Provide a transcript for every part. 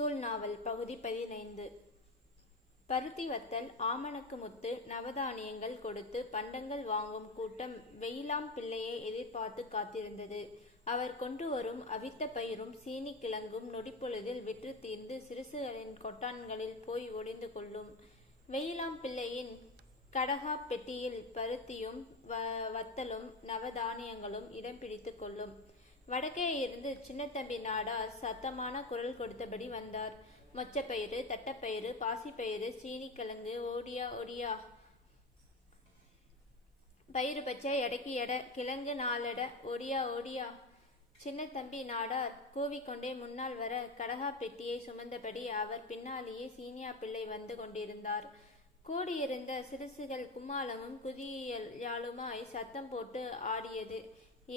சூழ்நாவல் பகுதி 15. பருத்தி வத்தல், ஆமணக்கு முத்து, நவதானியங்கள் கொடுத்து பண்டங்கள் வாங்கும் கூட்டம் வெயிலாம் பிள்ளையை எதிர்பார்த்து காத்திருந்தது. அவர் கொண்டு வரும் அவித்த பயிரும் சீனி கிழங்கும் நொடிப்பொழுதில் விற்று தீர்ந்து சிறுசுகளின் கொட்டான்களில் போய் ஒளிந்து கொள்ளும். வெயிலாம் பிள்ளையின் கடகா பெட்டியில் பருத்தியும் வத்தலும் நவதானியங்களும் இடம் பிடித்து கொள்ளும். வடக்கே இருந்து சின்னத்தம்பி நாடார் சத்தமான குரல் கொடுத்தபடி வந்தார். மொச்சப்பயிறு, தட்டப்பயிறு, பாசிப்பயிறு, சீனிக்கிழங்கு, ஓடியா ஓடியா, பயிறு பச்சை எடைக்கு எடை, கிழங்கு 4 எடை, ஓடியா ஓடியா. சின்னத்தம்பி நாடார் கூவிக்கொண்டே முன்னால் வர கடகா பெட்டியை சுமந்தபடி அவர் பின்னாலேயே சீனியா பிள்ளை வந்து கொண்டிருந்தார். கூடியிருந்த சிறுசுகள் கும்மாளமும் குதியாளுமாய் சத்தம் போட்டு ஆடியது.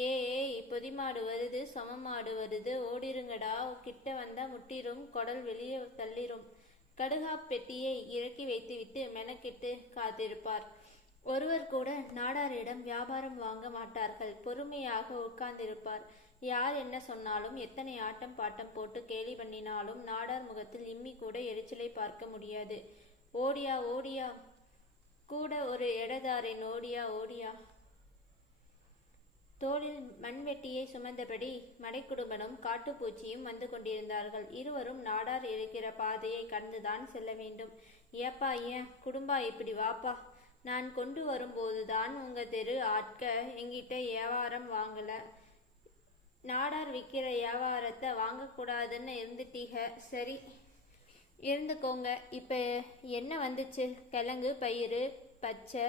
ஏய், பொதிமாடு வருது, சொமமாடு வருது, ஓடிருங்கடா, கிட்ட வந்தா முட்டிரும், கொடல் வெளியே தள்ளிரும். கடுகா பெட்டியை இறக்கி வைத்துவிட்டு மெனக்கிட்டு காத்திருப்பார். ஒருவர் கூட நாடாரிடம் வியாபாரம் வாங்க மாட்டார்கள். பொறுமையாக உட்கார்ந்திருப்பார். யார் என்ன சொன்னாலும், எத்தனை ஆட்டம் பாட்டம் போட்டு கேலி பண்ணினாலும் நாடார் முகத்தில் இம்மி கூட எரிச்சலை பார்க்க முடியாது. ஓடியா ஓடியா, கூட ஒரு எடதாரின் ஓடியா ஓடியா. தோளில் மண்வெட்டியை சுமந்தபடி மடைக்குடும்பனும் காட்டுப்பூச்சியும் வந்து கொண்டிருந்தார்கள். இருவரும் நாடார் இருக்கிற பாதையை கடந்துதான் செல்ல வேண்டும். ஏப்பா, ஏன் குடும்பா, இப்படி வாப்பா. நான் கொண்டு வரும்போதுதான் உங்க தெரு ஆட்க எங்கிட்ட வியாபாரம் வாங்கல. நாடார் விற்கிற வியாபாரத்தை வாங்கக்கூடாதுன்னு இருந்துட்டீங்க. சரி, இருந்துக்கோங்க. இப்ப என்ன வந்துச்சு? கிழங்கு பயிறு பச்சை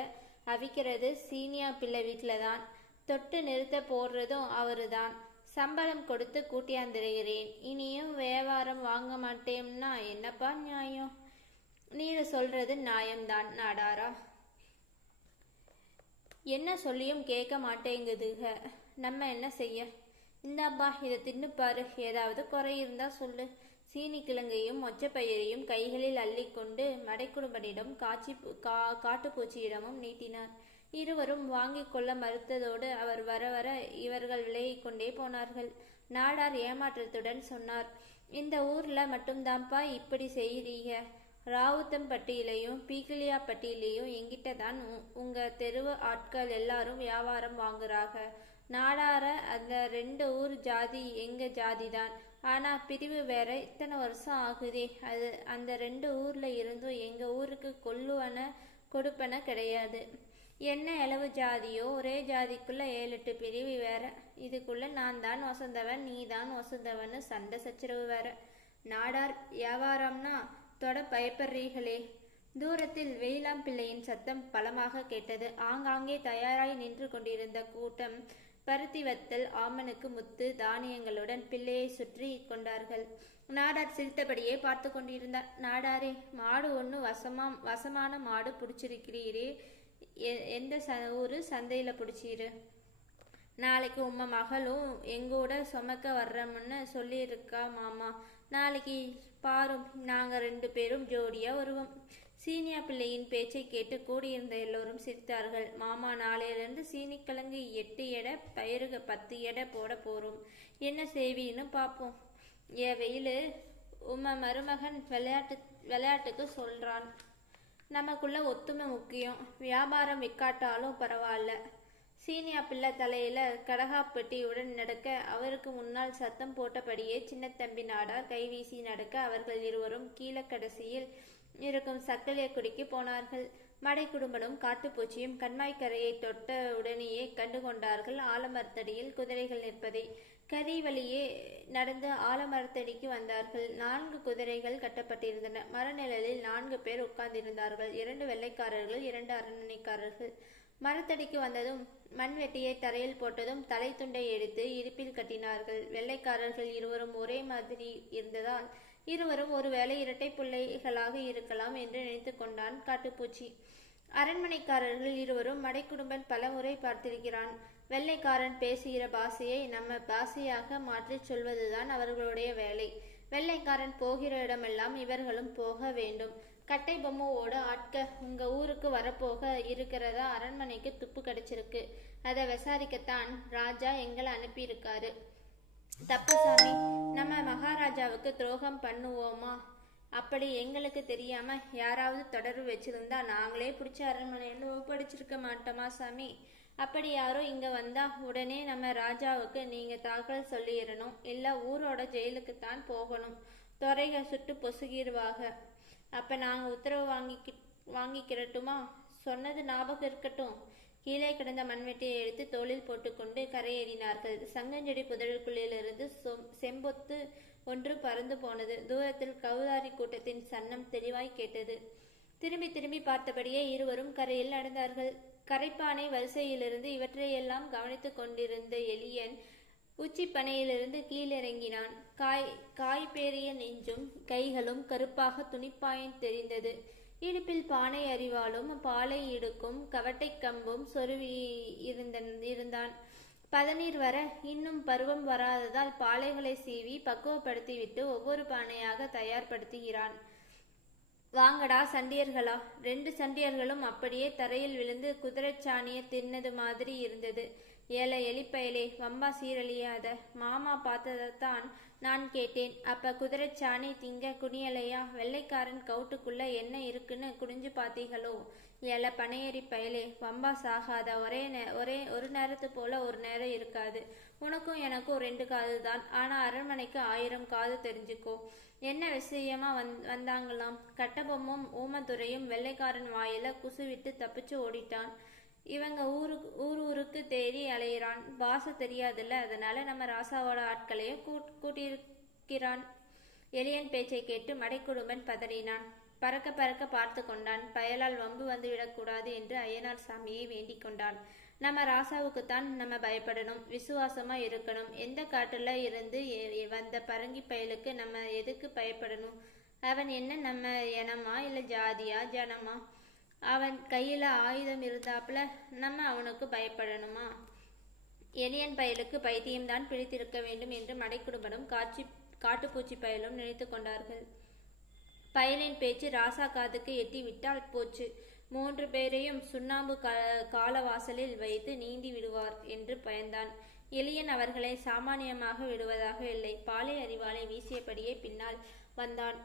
அவிக்கிறது சீனியா பிள்ளை வீட்டில தான். தொட்டு நிறுத்த போடுறதும் அவருதான். சம்பளம் கொடுத்து கூட்டியாந்துருகிறேன். இனியும் வியாபாரம் வாங்க மாட்டேன்னா என்னப்பா நியாயம்? நீங்க சொல்றது நியாயம்தான் நாடாரா. என்ன சொல்லியும் கேட்க மாட்டேங்குதுக. நம்ம என்ன செய்ய? இந்தாப்பா, இதை தின்னு பாரு. ஏதாவது குறை இருந்தா சொல்லு. சீனி கிழங்கையும் மொச்சப்பயிரையும் கைகளில் அள்ளிக்கொண்டு மடைக்குடும்பனிடம் காட்டுப்பூச்சியிடமும் நீட்டினார். இருவரும் வாங்கிக் கொள்ள மறுத்ததோடு அவர் வர வர இவர்கள் விலகிக் கொண்டே போனார்கள். நாடார் ஏமாற்றத்துடன் சொன்னார், இந்த ஊர்ல மட்டும்தான்ப்பா இப்படி செய்றீங்க. ராவுத்தம்பட்டியிலையும் பீக்கிலியாப்பட்டியிலையும் எங்கிட்ட தான் உங்க தெருவு ஆட்கள் எல்லாரும் வியாபாரம் வாங்குறாங்க. நாடார அந்த 2 ஊர் ஜாதி எங்க ஜாதிதான். ஆனா பிரிவு வேற. இத்தனை வருஷம் ஆகுதே. அந்த 2 ஊர்ல இருந்தும் எங்க ஊருக்கு கொல்லுவன கொடுப்பன கிடையாது. என்ன அளவு ஜாதியோ, ஒரே ஜாதிக்குள்ள 7-8 பிரிவு வேற. இதுக்குள்ள நான் தான் வசந்தவன், நீ தான் வசந்தவன்னு சண்டை சச்சரவு வேற. நாடார் வியாபாரம்னா தொட பயப்படுறீங்களே. தூரத்தில் வெயிலாம் பிள்ளையின் சத்தம் பலமாக கேட்டது. ஆங்காங்கே தயாராய் நின்று கொண்டிருந்த கூட்டம் பருத்தி வத்தல், ஆமணக்கு முத்து, தானியங்களுடன் பிள்ளையை சுற்றி கொண்டார்கள். நாடார் சிரித்தபடியே பார்த்து கொண்டிருந்தார். நாடாரே, மாடு ஒன்று வசமான மாடு பிடிச்சிருக்கிறீரே. எந்த ஊரு சந்தையில பிடிச்சிரு? நாளைக்கு உம்ம மகளும் எங்கூட சுமக்க வர்றோம்னு சொல்லியிருக்கா மாமா. நாளைக்கு பாரும், நாங்க 2 பேரும் ஜோடியா வருவோம். சீனியா பிள்ளையின் பேச்சை கேட்டு கூடியிருந்த எல்லோரும் சிரித்தார்கள். மாமா, நாளையிலிருந்து சீனிக்கிழங்கு 8 எடை, பயிருக்கு 10 எடை போட போறோம். என்ன செய்வீன்னு பாப்போம். வெயிலு, உம்ம மருமகன் விளையாட்டுக்கு சொல்றான். நமக்குள்ள ஒத்துமை முக்கியம். வியாபாரம் விற்காட்டாலும் பரவாயில்ல. சீனியா பிள்ளை தலையில கடகா பெட்டியுடன் நடக்க, அவருக்கு முன்னால் சத்தம் போட்டபடியே சின்னத்தம்பி நாடார் கைவீசி நடக்க, அவர்கள் இருவரும் கீழக்கடைசியில் இருக்கும் சக்கலியக்குடிக்கு போனார்கள். மடைக்குடும்பனும் காட்டுப்பூச்சியும் கண்மாய்க்கரையை தொட்ட உடனேயே கண்டு கொண்டார்கள் ஆலமரத்தடியில் குதிரைகள் நிற்பதை. கரி வழியே நடந்து ஆலமரத்தடிக்கு வந்தார்கள். 4 குதிரைகள் கட்டப்பட்டிருந்தன. மரநிழலில் 4 பேர் உட்கார்ந்திருந்தார்கள். 2 வெள்ளைக்காரர்கள், 2 அரண்மனைக்காரர்கள். மரத்தடிக்கு வந்ததும் மண்வெட்டியை தரையில் போட்டதும் தலை துண்டை எடுத்து இடுப்பில் கட்டினார்கள். வெள்ளைக்காரர்கள் இருவரும் ஒரே மாதிரி இருந்ததால் இருவரும் ஒருவேளை இரட்டை பிள்ளைகளாக இருக்கலாம் என்று நினைத்து கொண்டான் காட்டுப்பூச்சி. அரண்மனைக்காரர்கள் இருவரும் மடைக்குடும்பன் பல முறை பார்த்திருக்கிறான். வெள்ளைக்காரன் பேசுகிற பாஷையை நம்ம பாஷையாக மாற்றி சொல்வதுதான் அவர்களுடைய வேலை. வெள்ளைக்காரன் போகிற இடமெல்லாம் இவர்களும் போக வேண்டும். கட்டை பொம்மையோட ஆட்க உங்க ஊருக்கு வரப்போக இருக்கிறதா அரண்மனைக்கு துப்பு கிடைச்சிருக்கு. அதை விசாரிக்கத்தான் ராஜா எங்களை அனுப்பியிருக்காரு. தப்பு சாமி, நம்ம மகாராஜா ராஜாவுக்கு துரோகம் பண்ணுவோமா? அப்படி எங்களுக்கு தெரியாம யாராவது தொடர்பு வச்சிருந்தா நாங்களே பிடிச்ச அரண்மனையில ஒப்படைச்சிருக்க மாட்டோமா சாமி? அப்படி யாரோ இங்க வந்தா உடனே நம்ம ராஜாவுக்கு நீங்க தாக்கல் சொல்லிடணும், இல்ல ஊரோட ஜெயிலுக்கு தான் போகணும். துறைக சுட்டு பொசுகிடுவாங்க. அப்ப நாங்க உத்தரவு வாங்கிக்கிறட்டுமா? சொன்னது ஞாபகம் இருக்கட்டும். கீழே கிடந்த மண்வெட்டியை எடுத்து தோளில் போட்டுக்கொண்டு கரையேறினார்கள். சங்கஞ்செடி புதருக்குள்ளிலிருந்து செம்பொத்து ஒன்று பறந்து போனது. தூரத்தில் கவுதாரி கூட்டத்தின் சன்னம் தெளிவாய் கேட்டது. திரும்பி திரும்பி பார்த்தபடியே இருவரும் கரையில் நடந்தார்கள். கரைப்பானை வரிசையிலிருந்து இவற்றையெல்லாம் கவனித்துக் கொண்டிருந்த எலியன் உச்சிப்பனையிலிருந்து கீழிறங்கினான். காய்பேறிய நெஞ்சும் கைகளும் கருப்பாக துணிப்பாயின் தெரிந்தது. இடுப்பில் பானை அறிவாலும் பாலை இடுக்கும் கவட்டை கம்பும் சொருவி இருந்தான். பதநீர் வர இன்னும் பருவம் வராததால் பாலைகளை சீவி பக்குவப்படுத்திவிட்டு ஒவ்வொரு பானையாக தயார்படுத்துகிறான். வாங்கடா சண்டியர்களா! 2 சண்டியர்களும் அப்படியே தரையில் விழுந்து குதிரைச்சாணிய தின்னது மாதிரி இருந்தது. ஏழை எலிப்பயலே, வம்பா சீரழியாத. மாமா பார்த்ததான் நான் கேட்டேன். அப்ப குதிரைச்சாணி திங்க குனியலையா? வெள்ளைக்காரன் கவுட்டுக்குள்ள என்ன இருக்குன்னு குடிஞ்சு பார்த்தீங்களோ? ஏழை பனையேறி பயலே, வம்பா சாகாத. ஒரு நேரத்து போல ஒரு நேரம் இருக்காது. உனக்கும் எனக்கும் 2 காது தான். ஆனா அரண்மனைக்கு 1000 காது தெரிஞ்சுக்கோ. என்ன விஷயமா வந்தாங்களாம்? கட்டபொம்மும் ஊமத்துறையும் வெள்ளைக்காரன் வாயில குசுவிட்டு தப்பிச்சு ஓடிட்டான். இவங்க ஊருக்கு தேடி அலையிறான். பாச தெரியாதுல்ல, அதனால நம்ம ராசாவோட ஆட்களையும் கூட்டியிருக்கிறான். எலியன் பேச்சை கேட்டு மடைக்குடும்பன் பதறினான். பறக்க பறக்க பார்த்து கொண்டான். பயலால் வம்பு வந்து விடக்கூடாது என்று ஐயனார் சாமியை வேண்டிக் கொண்டான். நம்ம ராசாவுக்குத்தான் நம்ம பயப்படணும், விசுவாசமா இருக்கணும். எந்த காட்டுல இருந்து வந்த பரங்கி பயலுக்கு நம்ம எதுக்கு பயப்படணும்? அவன் என்ன நம்ம இனமா இல்ல ஜாதியா ஜனமா? அவன் கையில ஆயுதம் இருந்தாப்புல நம்ம அவனுக்கு பயப்படணுமா? எலியன் பயலுக்கு பைத்தியம்தான் பிடித்திருக்க வேண்டும் என்று மடைக்குடும்பனும் காட்டுப்பூச்சி பயலும் நினைத்து கொண்டார்கள். பயலின் பேச்சு ராசா காதுக்கு எட்டி விட்டால் போச்சு. 3 பேரையும் சுண்ணாம்பு காலவாசலில் வைத்து நீந்தி விடுவார் என்று பயந்தான். எலியன் அவர்களை சாமானியமாக விடுவதாக இல்லை. பாலை அறிவாலை வீசியபடியே பின்னால் வந்தான்.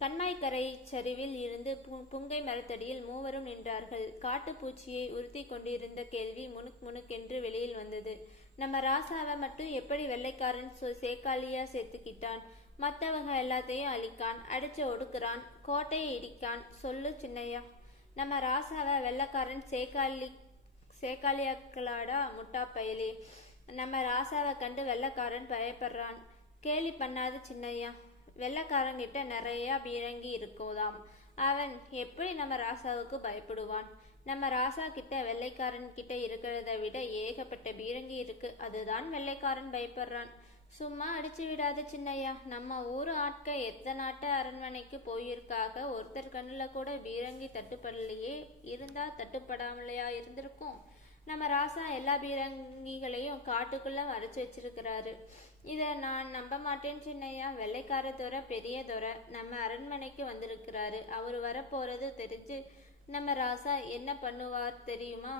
கண்மாய்க்கரை சரிவில் இருந்து புங்கை மரத்தடியில் மூவரும் நின்றார்கள். காட்டுப்பூச்சியை உறுத்தி கொண்டிருந்த கேள்வி முணுக்கென்று வெளியில் வந்தது. நம்ம ராசாவை மட்டும் எப்படி வெள்ளைக்காரன் சேக்காலியா சேர்த்துக்கிட்டான்? மற்றவங்க எல்லாத்தையும் அழிக்கான், அடிச்சு ஒடுக்குறான், கோட்டையை இடிக்கான். சொல்லு சின்னையா. நம்ம ராசாவை வெள்ளைக்காரன் சேக்காலியாக்களாடா முட்டா பயலே. நம்ம ராசாவை கண்டு வெள்ளைக்காரன் பயப்படுறான். கேலி பண்ணாது சின்னையா. வெள்ளைக்காரங்கிட்ட நிறைய பீரங்கி இருக்குதாம். அவன் எப்படி நம்ம ராசாவுக்கு பயப்படுவான்? நம்ம ராசா கிட்ட வெள்ளைக்காரன் கிட்ட இருக்கிறத விட ஏகப்பட்ட பீரங்கி இருக்கு. அதுதான் வெள்ளைக்காரன் பயப்படுறான். சும்மா அடிச்சு விடாத சின்னையா. நம்ம ஊரு ஆட்க எத்தனை நாட்டு அரண்மனைக்கு போயிருக்காக. ஒருத்தர் கண்ணுல கூட பீரங்கி தட்டுப்படலையே. இருந்தா தட்டுப்படாமலையா இருந்திருக்கும்? நம்ம ராசா எல்லா பீரங்கிகளையும் காட்டுக்குள்ள மறைச்சு வச்சிருக்கிறாரு. இத நான் நம்ப மாட்டேன் சின்னையா. வெள்ளைக்கார துறை பெரிய துறை நம்ம அரண்மனைக்கு வந்திருக்கிறாரு. அவரு வரப்போறது தெரிஞ்சு நம்ம ராசா என்ன பண்ணுவார் தெரியுமா?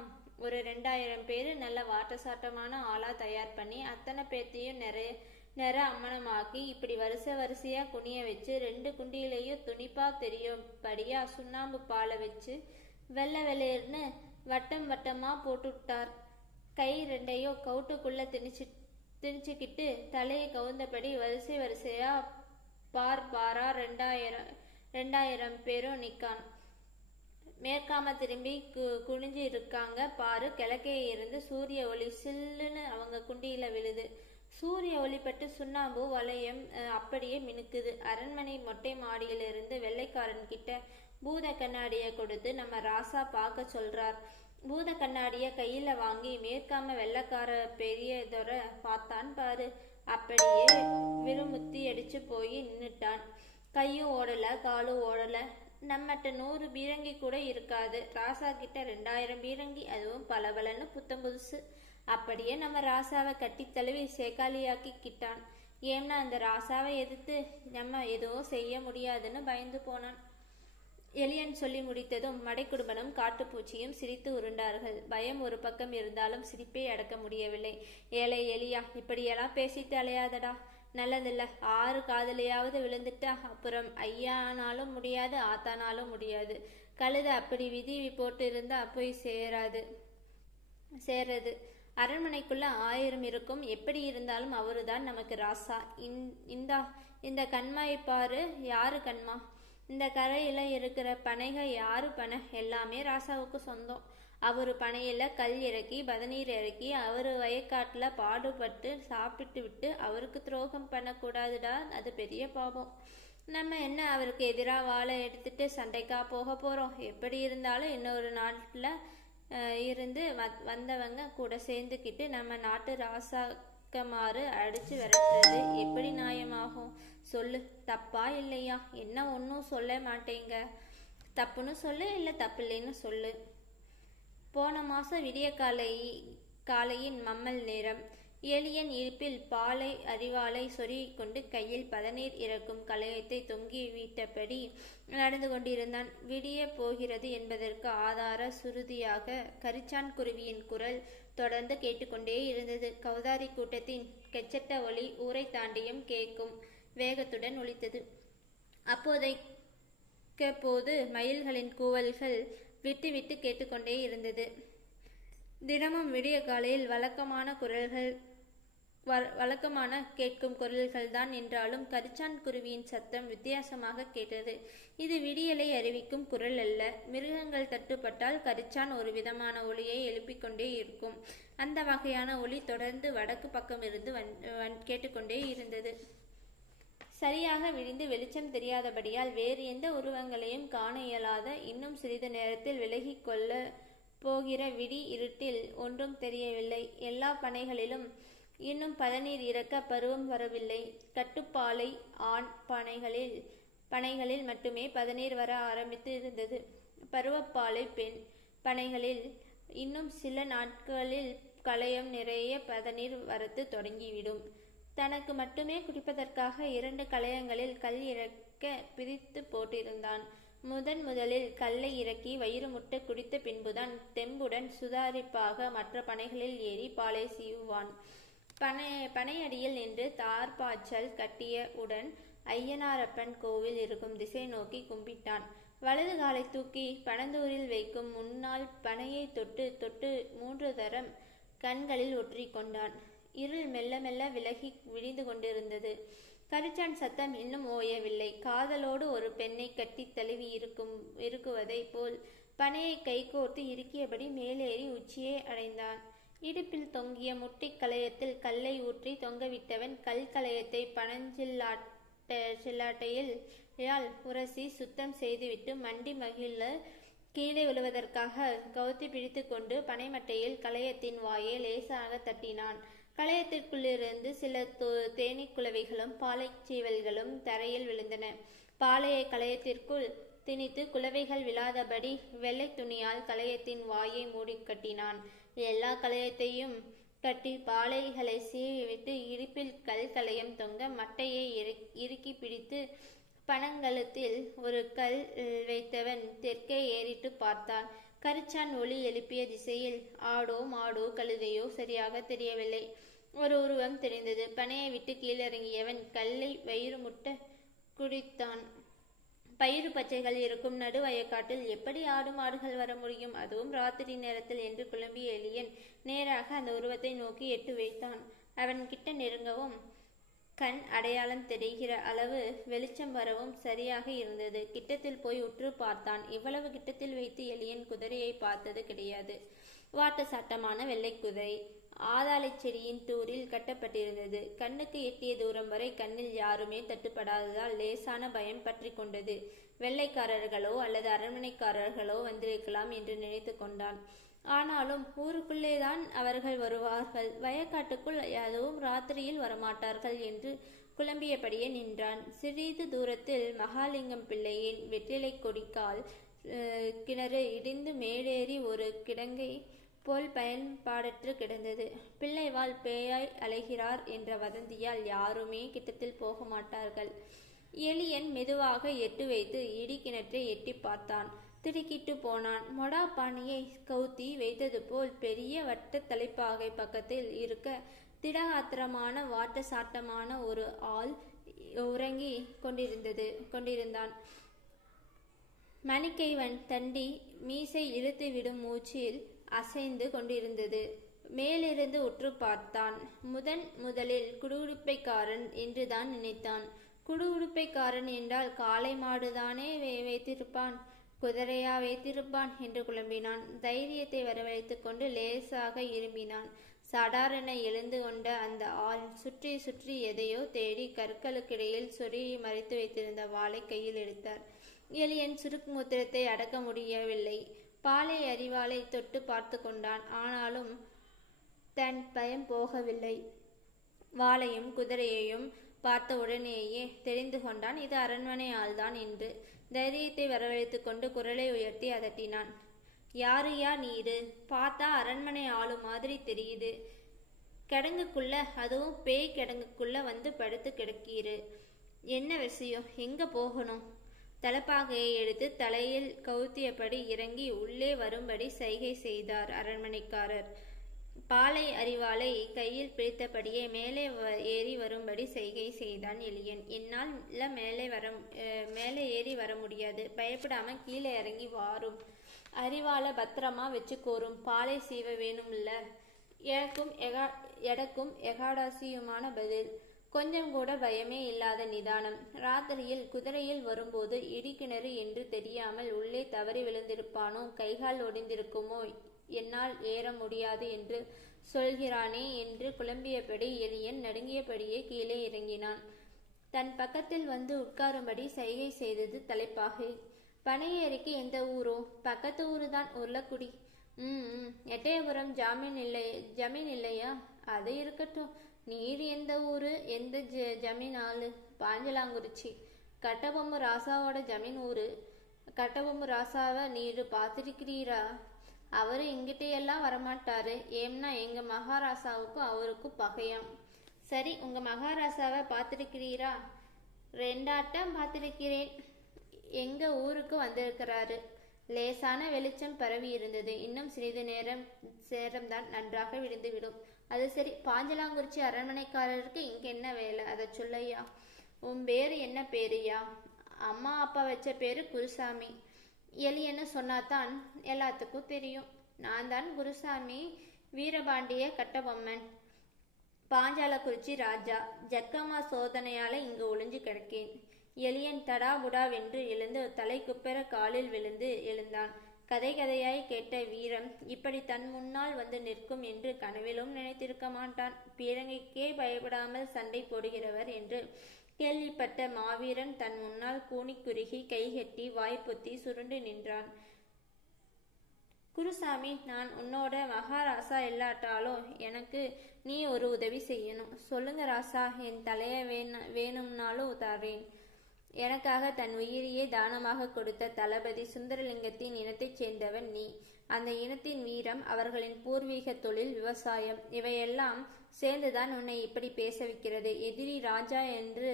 ஒரு 2000 பேரு நல்ல வாட்டசாட்டமான ஆளா தயார் பண்ணி அத்தனை பேர்த்தையும் நிறைய அம்மனமாக்கி இப்படி வரிசையா குனிய வச்சு 2 குண்டியிலையும் துணிப்பா தெரியும்படியா சுண்ணாம்பு பாலை வச்சு வெள்ளையர்னு வட்டமா போட்டு விட்டார். கை 2ஐயும் கவுட்டுக்குள்ள திணிச்சுக்கிட்டு தலையை கவுந்தபடி வரிசையா பாரா 2000 பேரும் நிக்கான். மேற்காம திரும்பி குனிஞ்சு இருக்காங்க பாரு. கிழக்கே இருந்து சூரிய ஒளி சில்லுன்னு அவங்க குண்டியில விழுது. சூரிய ஒளிப்பட்டு சுண்ணாம்பு வளையம் அப்படியே மினுக்குது. அரண்மனை மொட்டை மாடியிலிருந்து வெள்ளைக்காரன் கிட்ட பூத கண்ணாடிய கொடுத்து நம்ம ராசா பார்க்க சொல்றார். பூத கண்ணாடிய கையில வாங்கி மேற்காம வெள்ளைக்கார பெரியதொரை பார்த்தான் பாரு. அப்படியே விருமுத்தி அடிச்சு போய் நின்னுட்டான். கையும் ஓடல, காலும் ஓடல. நம்மகிட்ட 100 பீரங்கி கூட இருக்காது. ராசா கிட்ட 2000 பீரங்கி, அதுவும் பலபலன்னு புத்தம் புதுசு. அப்படியே நம்ம ராசாவை கட்டி தழுவி சேக்காலியாக்கிட்டான். ஏன்னா அந்த ராசாவை எதிர்த்து நம்ம எதுவும் செய்ய முடியாதுன்னு பயந்து போனான். எலியன் சொல்லி முடித்ததும் மடைக்குடும்பனும் காட்டுப்பூச்சியும் சிரித்து உருண்டார்கள். பயம் ஒரு பக்கம் இருந்தாலும் சிரிப்பை அடக்க முடியவில்லை. ஏழை எலியா, இப்படியெல்லாம் பேசிட்டு அலையாதடா. நல்லதில்ல. 6 காதலையாவது விழுந்துட்டா அப்புறம் ஐயானாலும் முடியாது, ஆத்தானாலும் முடியாது. கழுத அப்படி விதி போட்டு இருந்தா போய் சேரது. அரண்மனைக்குள்ள 1000 இருக்கும். எப்படி இருந்தாலும் அவருதான் நமக்கு ராசா. இந்த கண்மாயை பாரு. யாரு கண்மா? இந்த கரையில இருக்கிற பனைக யாரு பனை? எல்லாமே ராசாவுக்கு சொந்தம். அவரு பனையில கல் இறக்கி பதநீர் இறக்கி அவரு வயக்காட்டுல பாடுபட்டு சாப்பிட்டு விட்டு அவருக்கு துரோகம் பண்ணக்கூடாதுடா. அது பெரிய பாவம். நம்ம என்ன அவருக்கு எதிராக வாழை எடுத்துட்டு சண்டைக்கா போக போறோம்? எப்படி இருந்தாலும் இன்னொரு நாட்டுல இருந்து வந்தவங்க கூட சேர்ந்துக்கிட்டு நம்ம நாட்டு ராசாக்கமாறு அடிச்சு விரட்டுறது எப்படி நியாயமாகும்? சொல்லு, தப்பா இல்லையா? என்ன ஒன்றும் சொல்ல மாட்டேங்க. தப்புன்னு சொல்லு, இல்லை தப்பில்லைன்னு சொல்லு. போன மாசம் விடிய காலையின் மம்மல் நேரம். எலியன் இடுப்பில் பாலை அரிவாளை சொருகிக் கொண்டு கையில் பதநீர் இறக்கும் கலையத்தை தொங்கி விட்டபடி நடந்து கொண்டிருந்தான். விடிய போகிறது என்பதற்கு ஆதார சுருதியாக கரிச்சான் குருவியின் குரல் தொடர்ந்து கேட்டுக்கொண்டே இருந்தது. கௌதாரி கூட்டத்தின் கெச்சட்ட ஒலி ஊரை தாண்டியும் கேட்கும் வேகத்துடன் ஒலித்தது. அப்போதைக்கப்போது மயில்களின் கூவல்கள் விட்டு விட்டு கேட்டுக்கொண்டே இருந்தது. தினமும் விடிய காலையில் வழக்கமான கேட்கும் குரல்கள்தான் என்றாலும் கரிச்சான் குருவியின் சத்தம் வித்தியாசமாக கேட்டது. இது விடியலை அறிவிக்கும் குரல் அல்ல. மிருகங்கள் தட்டுப்பட்டால் கரிச்சான் ஒரு விதமான ஒலியை எழுப்பிக்கொண்டே இருக்கும். அந்த வகையான ஒலி தொடர்ந்து வடக்கு பக்கம் இருந்து கேட்டுக்கொண்டே இருந்தது. சரியாக விடிந்து வெளிச்சம் தெரியாதபடியால் வேறு எந்த உருவங்களையும் காண இயலாத இன்னும் சிறிது நேரத்தில் விலகி கொள்ள போகிற விடி இருட்டில் ஒன்றும் தெரியவில்லை. எல்லா பனைகளிலும் இன்னும் பதநீர் இறக்க பருவம் வரவில்லை. கட்டுப்பாலை ஆண் பனைகளில் மட்டுமே பதநீர் வர ஆரம்பித்து இருந்தது. பருவப்பாலை பெண் பனைகளில் இன்னும் சில நாட்களில் களையம் நிறைய பதநீர் வரத்து தொடங்கிவிடும். தனக்கு மட்டுமே குடிப்பதற்காக 2 களையங்களில் கல் இறக்க பிரித்து போட்டிருந்தான். முதலில் கல்லை இறக்கி வயிறு முட்டை குடித்த பின்புதான் தெம்புடன் சுதாரிப்பாக மற்ற பனைகளில் ஏறி பாலை சீவுவான். பனையடியில் நின்று தார்பாய்ச்சல் கட்டிய உடன் ஐயனாரப்பன் கோவில் இருக்கும் திசை நோக்கி கும்பிட்டான். வலது காலை தூக்கி பனந்தூரில் வைக்கும் முன்னால் பனையை தொட்டு 3 தரம் கண்களில் ஒற்றிக்கொண்டான். இருள் மெல்ல மெல்ல விலகி விழிந்து கொண்டிருந்தது. கரிச்சான் சத்தம் இன்னும் ஓயவில்லை. காதலோடு ஒரு பெண்ணை கட்டி தழுவி இருக்குவதை போல் பனையை கைகோர்த்து இறுக்கியபடி மேலேறி உச்சியை அடைந்தான். இடுப்பில் தொங்கிய முட்டை களையத்தில் கல்லை ஊற்றி தொங்கவிட்டவன் கல் களையத்தை பனஞ்சில்லாட்டையில் உரசி சுத்தம் செய்துவிட்டு மண்டி மகிழ கீழே விழுவதற்காக கவுத்தி பிடித்து கொண்டு பனைமட்டையில் களையத்தின் வாயை லேசாக தட்டினான். களையத்திற்குள்ளிருந்து சில தேனீக்குளவைகளும் பாலைச்சீவல்களும் தரையில் விழுந்தன. பாலையை களையத்திற்குள் திணித்து குளவைகள் விழாதபடி வெள்ளை துணியால் களையத்தின் வாயை மூடி கட்டினான். எல்லா களையத்தையும் கட்டி பாலைகளை சீவிவிட்டு இடுப்பில் கல் களையம் தொங்க மட்டையை இறுக்கி பிடித்து பனங்கலத்தில் ஒரு கல் வைத்தவன் தெற்கே ஏறிட்டு பார்த்தான். கரிச்சான் ஒலி எழுப்பிய திசையில் ஆடோ மாடோ கழுதையோ சரியாக தெரியவில்லை. ஒரு உருவம் தெரிந்தது. பனையை விட்டு கீழிறங்கியவன் கல்லை வயிறு முட்ட குடித்தான். பயிறு பச்சைகள் இருக்கும் நடுவயக்காட்டில் எப்படி ஆடு மாடுகள் வர முடியும், அதுவும் ராத்திரி நேரத்தில் என்று குழம்பிய எலியன் நேராக அந்த உருவத்தை நோக்கி எட்டு வைத்தான். அவன் கிட்ட நெருங்கவும் கண் அடையாளம் தெரிகிற அளவு வெளிச்சம் வரவும் சரியாக இருந்தது. கிட்டத்தில் போய் உற்று பார்த்தான். இவ்வளவு கிட்டத்தில் வைத்து எலியன் குதிரையை பார்த்தது கிடையாது. வாட்ட சாட்டமான வெள்ளை குதிரை ஆதாளை செடியின் தூரில் கட்டப்பட்டிருந்தது. கண்ணுக்கு எட்டிய தூரம் வரை கண்ணில் யாருமே தட்டுப்படாததால் லேசான பயம் பற்றி கொண்டது. வெள்ளைக்காரர்களோ அல்லது அரண்மனைக்காரர்களோ வந்திருக்கலாம் என்று நினைத்து கொண்டான். ஆனாலும் ஊருக்குள்ளேதான் அவர்கள் வருவார்கள், வயக்காட்டுக்குள் அதுவும் ராத்திரியில் வரமாட்டார்கள் என்று குழம்பியபடியே நின்றான். சிறிது தூரத்தில் மகாலிங்கம் பிள்ளையின் வெற்றிலை கொடிக்கால் கிணறு இடிந்து மேலேறி ஒரு கிடங்கை போல் பயன்பாடற்று கிடந்தது. பிள்ளைவாள் பேயாய் அலைகிறார் என்ற வதந்தியால் யாருமே கிட்டத்தில் போக மாட்டார்கள். எலியன் மெதுவாக எட்டு வைத்து இடி கிணற்றை எட்டி பார்த்தான். திடுக்கிட்டு போனான். மொடா பாணியை கவுத்தி வைத்தது போல் பெரிய வட்ட தலைப்பாகை பக்கத்தில் இருக்க திடகாத்திரமான வாட்ட சாட்டமான ஒரு ஆள் உறங்கி கொண்டிருந்தான். மணிக்கைவன் தண்டி மீசை இழுத்து விடும் மூச்சில் அசைந்து கொண்டிருந்தது. மேலிருந்து உற்று பார்த்தான். முதலில் குடுகுடுப்பைக்காரன் என்றுதான் நினைத்தான். குடுகுடுப்பைக்காரன் என்றால் காளை மாடுதானே வைத்திருப்பான், குதிரையா வைத்திருப்பான் என்று குழம்பினான். தைரியத்தை வரவழைத்து கொண்டு லேசாக இரும்பினான். சடாரென எழுந்து கொண்ட அந்த ஆள் சுற்றி சுற்றி எதையோ தேடி கற்களுக்கிடையில் சொருகி மறைத்து வைத்திருந்த வாளை கையில் எடுத்தார். எலியன் சுருக்கு முத்திரத்தை அடக்க முடியவில்லை. பாலை அறிவாளை தொட்டு பார்த்து கொண்டான். ஆனாலும் தன் பயம் போகவில்லை. வாளையும் குதிரையையும் பார்த்த உடனேயே தெரிந்து கொண்டான் இது அரண்மனை ஆள்தான் என்று. தைரியத்தை வரவழைத்து கொண்டு குரலை உயர்த்தி அதட்டினான். யாருயா நீரு? பார்த்தா அரண்மனை ஆளு மாதிரி தெரியுது. கிடங்குக்குள்ள, அதுவும் பேய் கிடங்குக்குள்ள வந்து படுத்து கிடக்கீரு. என்ன விஷயம்? எங்க போகணும்? தலப்பாகையை எடுத்து தலையில் கவுத்தியபடி இறங்கி உள்ளே வரும்படி சைகை செய்தார் அரண்மனைக்காரர். பாலை அறிவாளை கையில் பிடித்தபடியே மேலே ஏறி வரும்படி செய்கை செய்தான் எலியன். என்னால் மேலே ஏறி வர முடியாது. பயப்படாம கீழே இறங்கி வாரும். அறிவாளை பத்திரமா வச்சுக்கோரும். பாலை சீவ வேணும்ல. எடக்கும் எகாடாசியுமான பதில். கொஞ்சம் கூட பயமே இல்லாத நிதானம். ராத்திரியில் குதிரையில் வரும்போது இடிக்கிணறு என்று தெரியாமல் உள்ளே தவறி விழுந்திருப்பானோ, கைகால் ஒடிந்திருக்குமோ, என்னால் ஏற முடியாது என்று சொல்கிறானே என்று குழம்பியபடி எலியன் நடுங்கியபடியே கீழே இறங்கினான். தன் பக்கத்தில் வந்து உட்காரும்படி சைகை செய்தது தலைப்பாகை. பனையேறிக்கு எந்த ஊரோ? பக்கத்து ஊருதான், உருளக்குடி. எட்டயபுரம் ஜமீன் இல்லையா? அது இருக்கட்டும். நீர் எந்த ஊரு? எந்த ஜமீன் ஆளு? பாஞ்சலாங்குறிச்சி. கட்டபொம்மு ராசாவோட ஜமீன் ஊரு. கட்டபொம்மு ராசாவை நீர் பார்த்திருக்கிறீரா? அவரு எங்கிட்டையெல்லாம் வரமாட்டாரு. ஏம்னா எங்க மகாராசாவுக்கும் அவருக்கும் பகையாம். சரி, உங்க மகாராசாவை பார்த்திருக்கிறீரா? 2 ஆட்டம் பார்த்திருக்கிறேன். எங்க ஊருக்கு வந்திருக்கிறாரு. லேசான வெளிச்சம் பரவி இருந்தது. இன்னும் சிறிது நேரம்தான் நன்றாக விழுந்துவிடும். அது சரி, பாஞ்சலாங்குறிச்சி அரண்மனைக்காரருக்கு இங்க என்ன வேலை? அதை சொல்லையா. உன் பேரு என்ன பேருயா? அம்மா அப்பா வச்ச பேரு குருசாமி. எலியன்னு சொன்னாதான் எல்லாத்துக்கும் தெரியும். நான் தான் குருசாமி வீரபாண்டிய கட்டபொம்மன், பாஞ்சாலக்குறிச்சி ராஜா. ஜக்கம்மா சோதனையால இங்கு ஒளிஞ்சு கிடக்கேன். எலியன் தடாபுடாவென்று எழுந்து தலை குப்பெற காலில் விழுந்து எழுந்தான். கதையாய் கேட்ட வீரம் இப்படி தன் முன்னால் வந்து நிற்கும் என்று கனவிலும் நினைத்திருக்க மாட்டான். பீரங்கிக்கே பயப்படாமல் சண்டை போடுகிறவர் என்று கேள்விப்பட்ட மாவீரன் தன் முன்னால் கூனி குறுகி கைகட்டி வாய்ப்புத்தி சுருண்டு நின்றான். குருசாமி, நான் உன்னோட மகாராசா இல்லாட்டாலும் எனக்கு நீ ஒரு உதவி செய்யணும். சொல்லுங்க ராசா. என் தலைய வேணும்னாலும் தரேன். எனக்காக தன் உயிரையே தானமாக கொடுத்த தளபதி சுந்தரலிங்கத்தின் இனத்தைச் சேர்ந்தவன் நீ. அந்த இனத்தின் வீரம், அவர்களின் பூர்வீக தொழில் விவசாயம், இவையெல்லாம் சேர்ந்துதான் உன்னை இப்படி பேச வைக்கிறது. எதிரி ராஜா என்று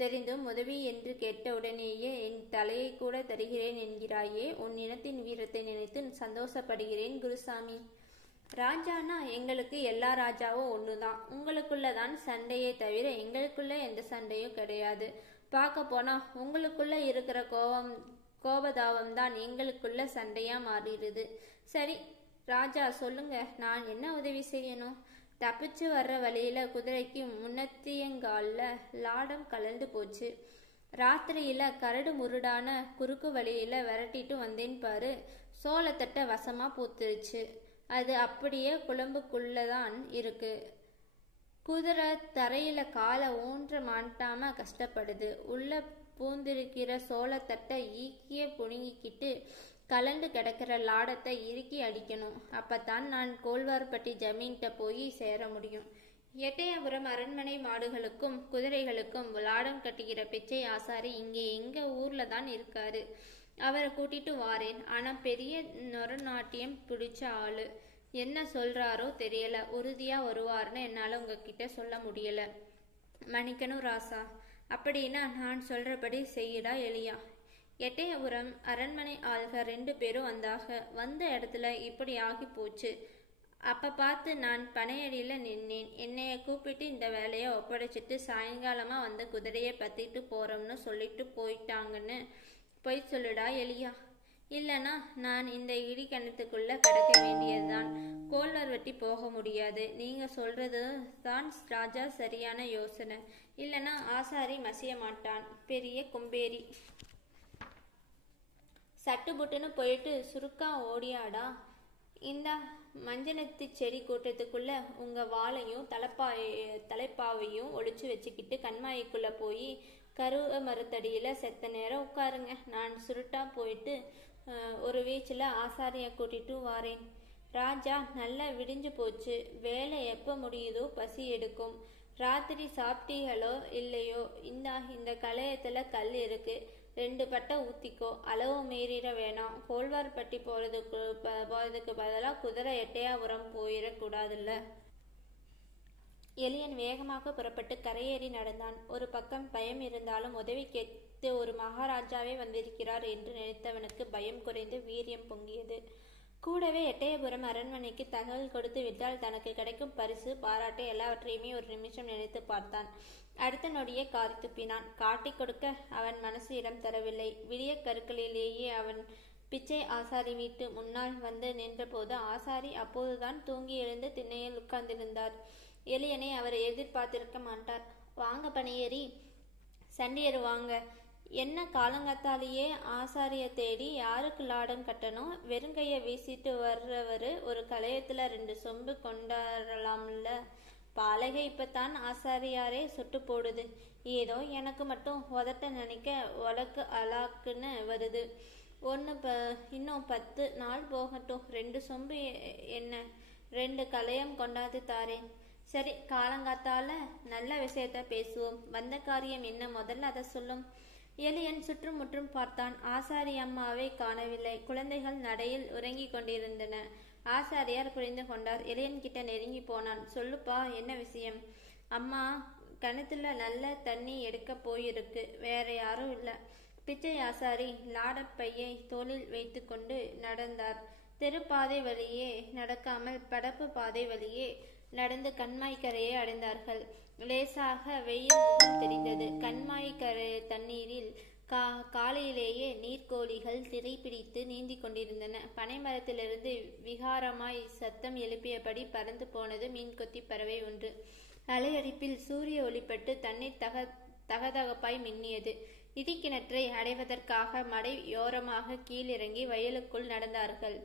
தெரிந்தும் உதவி என்று கேட்ட உடனேயே என் தலையை கூட தருகிறேன் என்கிறாயே. உன் இனத்தின் வீரத்தை நினைத்து சந்தோஷப்படுகிறேன் குருசாமி. ராஜானா எங்களுக்கு எல்லா ராஜாவும் ஒண்ணுதான். உங்களுக்குள்ளதான் சண்டையே தவிர எங்களுக்குள்ள எந்த சண்டையும் கிடையாது. பார்க்க போனா உங்களுக்குள்ள இருக்கிற கோபதாபம் தான் எங்களுக்குள்ள சண்டையா மாறிடுது. சரி ராஜா, சொல்லுங்க, நான் என்ன உதவி செய்யணும்? தப்பிச்சு வர்ற வழியில குதிரைக்கு முன்னத்தியங்கால லாடம் கலந்து போச்சு. ராத்திரியில கரடு முருடான குறுக்கு வழியில விரட்டிட்டு வந்தேன் பாரு. சோளத்தட்டை வசமா பூத்துருச்சு. அது அப்படியே குழம்புக்குள்ளதான் இருக்கு. குதிரை தரையில காலை ஊன்ற மாட்டாம கஷ்டப்படுது. உள்ள பூந்திருக்கிற சோளத்தட்டை ஈக்கிய புடுங்கிக்கிட்டு கலண்டு கிடக்கிற லாடத்தை இறுக்கி அடிக்கணும். அப்பத்தான் நான் கோல்வார்பட்டி ஜமீன்கிட்ட போய் சேர முடியும். எட்டயபுரம் அரண்மனை மாடுகளுக்கும் குதிரைகளுக்கும் லாடம் கட்டுகிற பிச்சை ஆசாரி இங்கே எங்க ஊர்ல தான் இருக்காரு. அவரை கூட்டிட்டு வாரேன். ஆனா பெரிய நொரநாட்டியம் பிடிச்ச ஆளு. என்ன சொல்றாரோ தெரியல. உறுதியா வருவார்னு என்னால உங்ககிட்ட சொல்ல முடியல. மன்னிக்கணும் ராசா. அப்படின்னா நான் சொல்றபடி செய்யடா எலியா. எட்டயபுரம் அரண்மனை ஆள்க 2 பேரும் வந்த இடத்துல இப்படி ஆகி போச்சு. அப்ப பார்த்து நான் பனையடியில நின்னேன். என்னைய கூப்பிட்டு இந்த வேலையை ஒப்படைச்சிட்டு சாயங்காலமா வந்து குதிரையை பத்திட்டு போறோம்னு சொல்லிட்டு போயிட்டாங்கன்னு பொய் சொல்லுடா எலியா. இல்லைன்னா நான் இந்த இடி கிணத்துக்குள்ள கிடக்க வேண்டியதுதான். கோல்வர் வெட்டி போக முடியாது. நீங்க சொல்றது தான் ராஜா, சரியான யோசனை. இல்லைன்னா ஆசாரி மசிய மாட்டான், பெரிய கும்பேரி. சட்டுப்புட்டுன்னு போயிட்டு சுருக்கா ஓடியாடா. இந்த மஞ்சனத்து செடி கூட்டத்துக்குள்ள உங்க வாளையும் தலைப்பாவையும் ஒளிச்சு வச்சுக்கிட்டு கண்மாய்க்குள்ள போய் கருவ மரத்தடியில செத்த நேரம் உட்காருங்க. நான் சுருட்டா போயிட்டு ஒரு வீச்சில் ஆசாரிய கூட்டிட்டு வாரேன். ராஜா, நல்லா விடிஞ்சு போச்சு. வேலை எப்போ முடியுதோ பசி எடுக்கும். ராத்திரி சாப்பிட்டீங்களோ இல்லையோ, இந்த களையத்துல கல் இருக்கு, 2 பட்டை ஊத்திக்கோ. அளவு மீறிட வேணாம். கோல்வார்பட்டி போறதுக்கு பதிலாக குதிரை எட்டையாபுரம் போயிடக்கூடாதுல்ல. எலியன் வேகமாக புறப்பட்டு கரையேறி நடந்தான். ஒரு பக்கம் பயம் இருந்தாலும் உதவி கேட்டு ஒரு மகாராஜாவே வந்திருக்கிறார் என்று நினைத்தவனுக்கு பயம் குறைந்து வீரியம் பொங்கியது. கூடவே எட்டயபுரம் அரண்மனைக்கு தகவல் கொடுத்து விட்டால் தனக்கு கிடைக்கும் பரிசு, பாராட்டு எல்லாவற்றையுமே ஒரு நிமிஷம் நினைத்து பார்த்தான். அடுத்த நொடியே காரி துப்பினான். காட்டிக் கொடுக்க அவன் மனசு இடம் தரவில்லை. விடிய கருக்களிலேயே அவன் பிச்சை ஆசாரி வீட்டு முன்னால் வந்து நின்றபோது ஆசாரி அப்போதுதான் தூங்கி எழுந்து திண்ணையில் உட்கார்ந்திருந்தார். எலியனை அவர் எதிர்பார்த்திருக்க மாட்டார். வாங்க பனையேறி, சண்டியர் வாங்க. என்ன காலங்கத்தாலேயே ஆசாரிய தேடி? யாருக்கு லாடம் கட்டணும்? வெறுங்கைய வீசிட்டு வர்றவரு ஒரு கலையத்துல 2 சொம்பு கொண்டாடலாம்ல. பாலகை இப்பத்தான் ஆசாரியாரே சுட்டு போடுது. ஏதோ எனக்கு மட்டும் உதட்ட நினைக்க உலக்கு அலாக்குன்னு வருது. இன்னும் 10 நாள் போகட்டும். 2 சொம்பு என்ன, 2 கலையம் கொண்டாந்து தாரேன். சரி, காலங்காத்தால நல்ல விஷயத்த பேசுவோம். வந்த காரியம் என்ன, முதல்ல அதை சொல்லும். எலியன் சுற்றும் முற்றும் பார்த்தான். ஆசாரி அம்மாவை காணவில்லை. குழந்தைகள் நடையில் உறங்கிக் கொண்டிருந்தன. ஆசாரியார் புரிந்து கொண்டார். எலியன் கிட்ட நெருங்கி போனான். சொல்லுப்பா, என்ன விஷயம்? அம்மா கிணத்துல நல்ல தண்ணி எடுக்க போயிருக்கு. வேற யாரும் இல்லை. பிச்சை ஆசாரி லாடப்பையை தோளில் வைத்து கொண்டு நடந்தார். தெருப்பாதை வழியே நடக்காமல் படப்பு பாதை வழியே நடந்து கண்மாய்க்கரையை அடைந்தார்கள். லேசாக வெயில் முகம் தெரிந்தது. கண்மாய்க்கரை தண்ணீரில் காலையிலேயே நீர்க்கோழிகள் திரை பிடித்து நீந்தி கொண்டிருந்தன. பனைமரத்திலிருந்து விகாரமாய் சத்தம் எழுப்பியபடி பறந்து போனது மீன்கொத்தி பறவை ஒன்று. அலையடிப்பில் சூரிய ஒளிப்பட்டு தண்ணீர் தகதகப்பாய் மின்னியது. இடிக்கிணற்றை அடைவதற்காக மடை யோரமாக கீழிறங்கி வயலுக்குள் நடந்தார்கள்.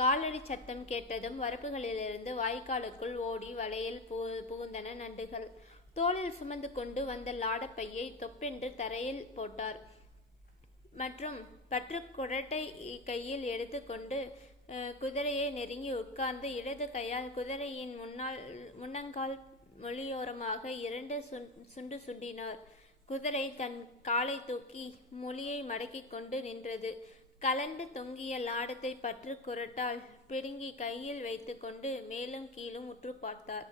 காலடி சத்தம் கேட்டதும் வரப்புகளிலிருந்து வாய்க்காலுக்குள் ஓடி வலையில் புகுந்தன நண்டுகள். தோளில் சுமந்து கொண்டு வந்த லாடப்பையை தொப்பென்று தரையில் போட்டார். மற்றும் பற்று குரட்டை கையில் எடுத்துக்கொண்டு குதிரையை நெருங்கி உட்கார்ந்து இடது கையால் குதிரையின் முன்னங்கால் மொழியோரமாக 2 சுண்டு சுண்டினார். குதிரை தன் காலை தூக்கி மொழியை மடக்கி கொண்டு நின்றது. கலண்டு தொங்கிய லாடத்தை பற்று குரட்டால் பிடுங்கி கையில் வைத்து கொண்டு மேலும் கீழும் உற்று பார்த்தார்.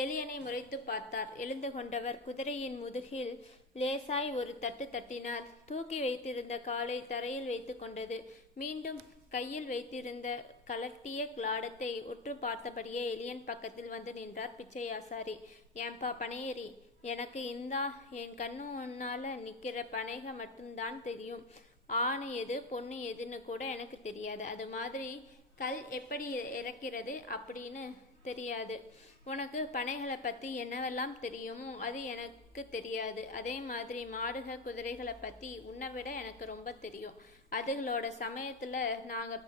எலியனை முறைத்து பார்த்தார். எழுந்து கொண்டவர் குதிரையின் முதுகில் லேசாய் ஒரு தட்டு தட்டினார். தூக்கி வைத்திருந்த காலை தரையில் வைத்து கொண்டது. மீண்டும் கையில் வைத்திருந்த கலட்டிய லாடத்தை உற்று பார்த்தபடியே எலியன் பக்கத்தில் வந்து நின்றார் பிச்சை ஆசாரி. ஏன்பா பனையேறி, எனக்கு இந்தா என் கண்ணு முன்னால நிக்கிற பனைக மட்டும்தான் தெரியும். ஆணு எது பொண்ணு எதுன்னு கூட எனக்கு தெரியாது. அது மாதிரி கல் எப்படி இறக்கிறது அப்படின்னு தெரியாது. உனக்கு பனைகளை பற்றி என்னவெல்லாம் தெரியுமோ அது எனக்கு தெரியாது. அதே மாதிரி மாடுக குதிரைகளை பற்றி உன்னை விட எனக்கு ரொம்ப தெரியும். அதுகளோட சமயத்தில் நாங்கள்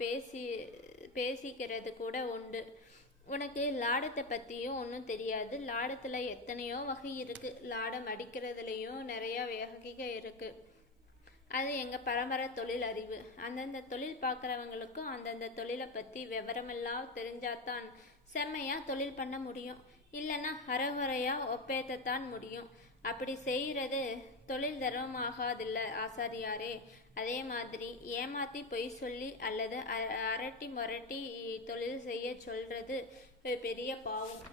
பேசிக்கிறது கூட உண்டு. உனக்கு லாடத்தை பற்றியும் ஒன்றும் தெரியாது. லாடத்தில் எத்தனையோ வகை இருக்குது. லாடம் அடிக்கிறதுலையும் நிறையா வகை இருக்குது. அது எங்கள் பரம்பரை தொழில் அறிவு. அந்தந்த தொழில் பார்க்குறவங்களுக்கும் அந்தந்த தொழிலை பற்றி விவரமெல்லாம் தெரிஞ்சாதான் செம்மையாக தொழில் பண்ண முடியும். இல்லைன்னா அறகுறையாக ஒப்பேற்றத்தான் முடியும். அப்படி செய்கிறது தொழில் தர்மமாகாதில்ல ஆசாரியாரே. அதே மாதிரி ஏமாத்தி பொய் சொல்லி அல்லது அரட்டி முரட்டி தொழில் செய்ய சொல்றது பெரிய பாவம்.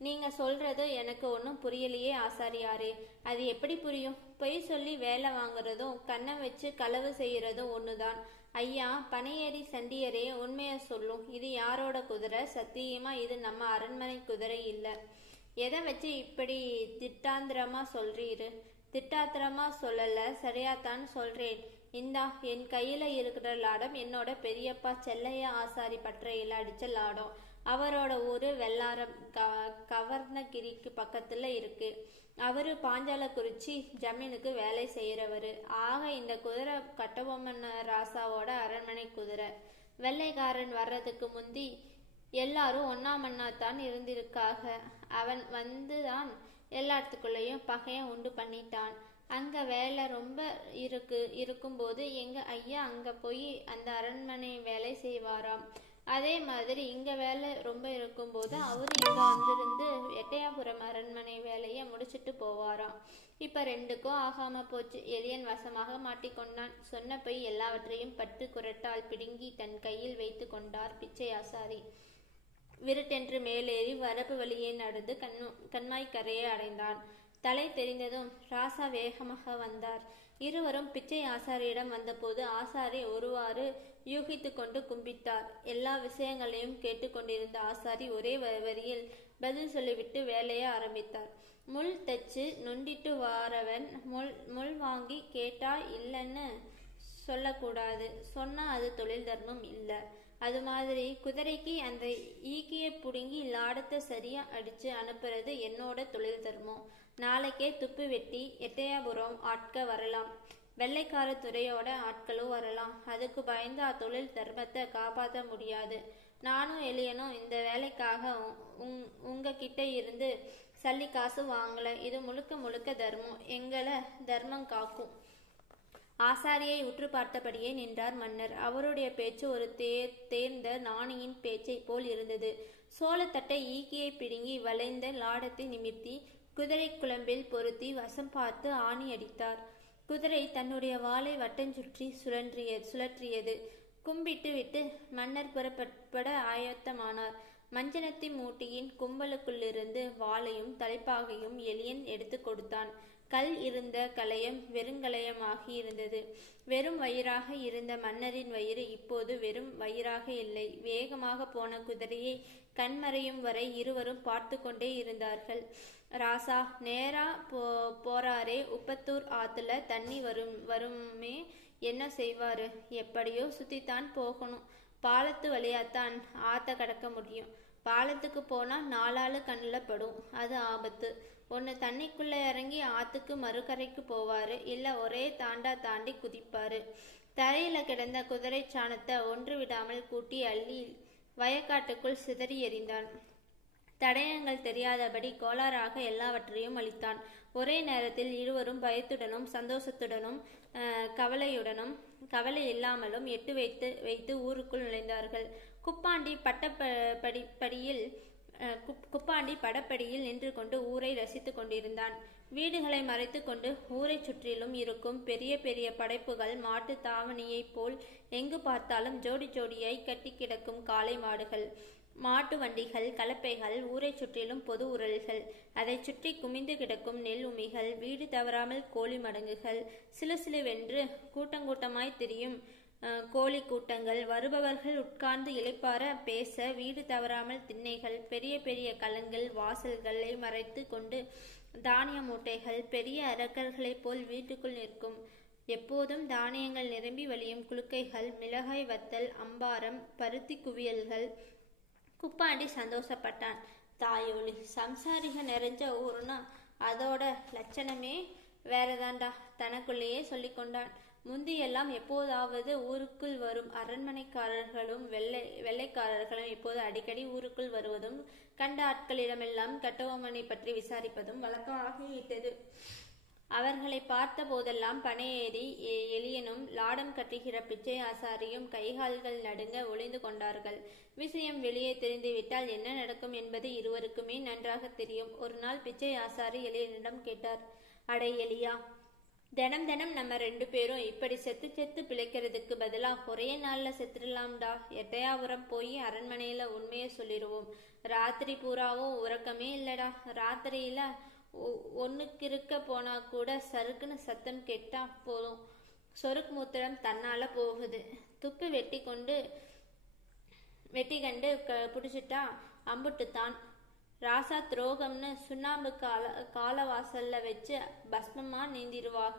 நீங்க சொல்றது எனக்கு ஒன்றும் புரியலையே ஆசாரியாரே. அது எப்படி புரியும்? பொய் சொல்லி வேலை வாங்குறதும் கண்ணை வச்சு களவு செய்யறதும் ஒண்ணுதான். ஐயா பனையேறி சண்டியரே, உண்மைய சொல்லும், இது யாரோட குதிரை? சத்தியமா இது நம்ம அரண்மனை குதிரை இல்ல. எதை வச்சு இப்படி திட்டாந்திரமா சொல்றீரு? திட்டாத்திரமா சொல்லல, சரியாத்தான் சொல்றேன். இந்தா என் கையில இருக்கிற லாடம் என்னோட பெரியப்பா செல்லையா ஆசாரி பற்றையில அடிச்ச லாடம். அவரோட ஊரு வெள்ளாரம், கவர்ணகிரிக்கு பக்கத்துல இருக்கு. அவரு பாஞ்சாலக்குறிச்சி ஜமீனுக்கு வேலை செய்யறவரு. ஆக இந்த குதிரை கட்டபொம்மன் ராசாவோட அரண்மனை குதிரை. வெள்ளைக்காரன் வர்றதுக்கு முந்தி எல்லாரும் ஒன்னா மண்ணாத்தான் இருந்திருக்காக. அவன் வந்துதான் எல்லாத்துக்குள்ளேயும் பகைய உண்டு பண்ணிட்டான். அங்க வேலை ரொம்ப இருக்கும்போது எங்க ஐயா அங்க போய் அந்த அரண்மனை வேலை செய்வாராம். அதே மாதிரி இங்க வேலை ரொம்ப இருக்கும்போது அவரு இங்க வந்திருந்து எட்டயாபுரம் அரண்மனை வேலையை முடிச்சிட்டு போவாராம். இப்ப ரெண்டுக்கும் ஆகாம போச்சு. எலியன் வசமாக மாட்டிக்கொண்டான். சொன்ன போய் எல்லாவற்றையும் பட்டு குரட்டால் பிடுங்கி தன் கையில் வைத்து கொண்டார் பிச்சை ஆசாரி. விருட்டென்று மேலேறி வரப்பு வழியே நடந்து கண்மாய்க்கரையை அடைந்தான். தலை தெரிந்ததும் ராசா வேகமாக வந்தார். இருவரும் பிச்சை ஆசாரியிடம் வந்தபோது ஆசாரி ஒருவாறு யூகித்து கொண்டு கும்பிட்டார். எல்லா விஷயங்களையும் கேட்டுக்கொண்டிருந்த ஆசாரி ஒரே வரியில் பதில் சொல்லிவிட்டு வேலையை ஆரம்பித்தார். முள் தச்சு நொண்டிட்டு வாரவன் முள் வாங்கி கேட்டா இல்லைன்னு சொல்லக்கூடாது. சொன்னா அது தொழில் தர்மம் இல்லை. அது மாதிரி குதிரைக்கு அந்த ஈக்கிய புடுங்கி லாடத்தை சரியா அடிச்சு அனுப்புறது என்னோட தொழில் தர்மம். நாளைக்கே துப்பு வெட்டி எட்டயாபுரம் ஆட்க வரலாம். வெள்ளைக்கார துறையோட ஆட்களும் வரலாம். அதுக்கு பயந்து தொழில் தர்மத்தை காப்பாற்ற முடியாது. நானும் எலியனும் இந்த வேலைக்காக உங்க கிட்ட இருந்து சல்லி காசு வாங்கல. இது முழுக்க முழுக்க தர்மம். எங்களை தர்மம் காக்கும். ஆசாரியை உற்று பார்த்தபடியே நின்றார் மன்னர். அவருடைய பேச்சு ஒரு தேர்ந்த நாணியின் பேச்சை போல் இருந்தது. சோளத்தட்டை ஈக்கியை பிடுங்கி வளைந்த லாடத்தை நிமிர்த்தி குதிரை குழம்பில் பொருத்தி வசம் பார்த்து ஆணி அடித்தார். குதிரை தன்னுடைய வாளை வட்டஞ்சுற்றி சுழற்றியது. கும்பிட்டு விட்டு மன்னர் புறப்பட ஆயத்தமானார். மஞ்சனத்தி மூட்டியின் கும்பலுக்குள்ளிருந்து வாளையும் தலைப்பாகையும் எலியன் எடுத்து கொடுத்தான். கல் இருந்த கலயம் வெறுங்கலயமாகி இருந்தது. வெறும் வயிறாக இருந்த மன்னரின் வயிறு இப்போது வெறும் வயிறாக இல்லை. வேகமாக போன குதிரையை கண்மறையும் வரை இருவரும் பார்த்து கொண்டே இருந்தார்கள். ராசா நேரா போறாரே, உப்பத்தூர் ஆத்துல தண்ணி வருமே, என்ன செய்வாரு? எப்படியோ சுத்தித்தான் போகணும். பாலத்து வழியாத்தான் ஆத்த கடக்க முடியும். பாலத்துக்கு போனா 4 ஆளு கண்ணில் படும். அது ஆபத்து. ஒன்று தண்ணிக்குள்ள இறங்கி ஆத்துக்கு மறுகரைக்கு போவாரு, இல்ல ஒரே தாண்டி குதிப்பாரு. தரையில கிடந்த குதிரை சாணத்தை ஒன்று விடாமல் கூட்டி அள்ளி வயக்காட்டுக்குள் சிதறி எறிந்தான். தடயங்கள் தெரியாதபடி கோளாறாக எல்லாவற்றையும் அளித்தான். ஒரே நேரத்தில் இருவரும் பயத்துடனும் சந்தோஷத்துடனும் கவலை இல்லாமலும் எட்டு வைத்து ஊருக்குள் நுழைந்தார்கள். குப்பாண்டி படப்படியில் நின்று கொண்டு ஊரை ரசித்து கொண்டிருந்தான். வீடுகளை மறைத்து கொண்டு ஊரை சுற்றிலும் இருக்கும் பெரிய பெரிய படைப்புகள், மாட்டு தாவணியைப் போல் எங்கு பார்த்தாலும் ஜோடி ஜோடியாய் கட்டி கிடக்கும் காளை மாடுகள், மாட்டு வண்டிகள், கலப்பைகள், ஊரை சுற்றிலும் பொது உரல்கள், அதை சுற்றி குமிந்து கிடக்கும் நெல் உமிகள், வீடு தவறாமல் கோழி மடங்குகள், சிலுசிலுவென்று கூட்டமாய் திரியும் கோழி கூட்டங்கள், வருபவர்கள் உட்கார்ந்து இளைப்பார பேச வீடு தவறாமல் திண்ணைகள், பெரிய பெரிய கலங்கள், வாசல்களை மறைத்து கொண்டு தானிய மூட்டைகள், பெரிய அரக்கர்களைப் போல் வீட்டுக்குள் நிற்கும் எப்போதும் தானியங்கள் நிரம்பி வழியும் குளுக்கைகள், மிளகாய் வத்தல், அம்பாரம், பருத்தி குவியல்கள். குப்பாண்டி சந்தோஷப்பட்டான். தாயோலி, சம்சாரிக நிறைஞ்ச ஊருனா அதோட லட்சணமே வேறதாண்டா, தனக்குள்ளேயே சொல்லிக்கொண்டான். முந்தியெல்லாம் எப்போதாவது ஊருக்குள் வரும் அரண்மனைக்காரர்களும் வெள்ளைக்காரர்களும் இப்போது அடிக்கடி ஊருக்குள் வருவதும் கண்ட ஆட்களிடமெல்லாம் கட்டபொம்மனை பற்றி விசாரிப்பதும் வழக்கமாகிவிட்டது. அவர்களை பார்த்த போதெல்லாம் பனையேறி எலியனும் லாடம் கட்டுகிற பிச்சை ஆசாரியும் கைகால்கள் நடுங்க ஒளிந்து கொண்டார்கள். விஷயம் வெளியே தெரிந்துவிட்டால் என்ன நடக்கும் என்பது இருவருக்குமே நன்றாக தெரியும். ஒரு நாள் பிச்சை ஆசாரி எலியனிடம் கேட்டார். அடே எலியா, தினம் நம்ம 2 பேரும் இப்படி செத்து பிழைக்கிறதுக்கு பதிலா ஒரே நாள்ல செத்துடலாம்டா. எட்டயாபுரம் போய் அரண்மனையில உண்மையை சொல்லிடுவோம். ராத்திரி பூராவும் உறக்கமே இல்லடா. ராத்திரியில ஒன்னுக்கு இருக்க போனா கூட சறுக்குன்னு சத்தம் கேட்டா போதும், சொருக்கு மூத்திரம் தன்னால போகுது. துப்பு வெட்டி கண்டு பிடிச்சிட்டா அம்புட்டுத்தான். ராசா துரோகம்னு சுண்ணாம்பு காலவாசல்ல வச்சு பஸ்மமா நீந்திருவாக.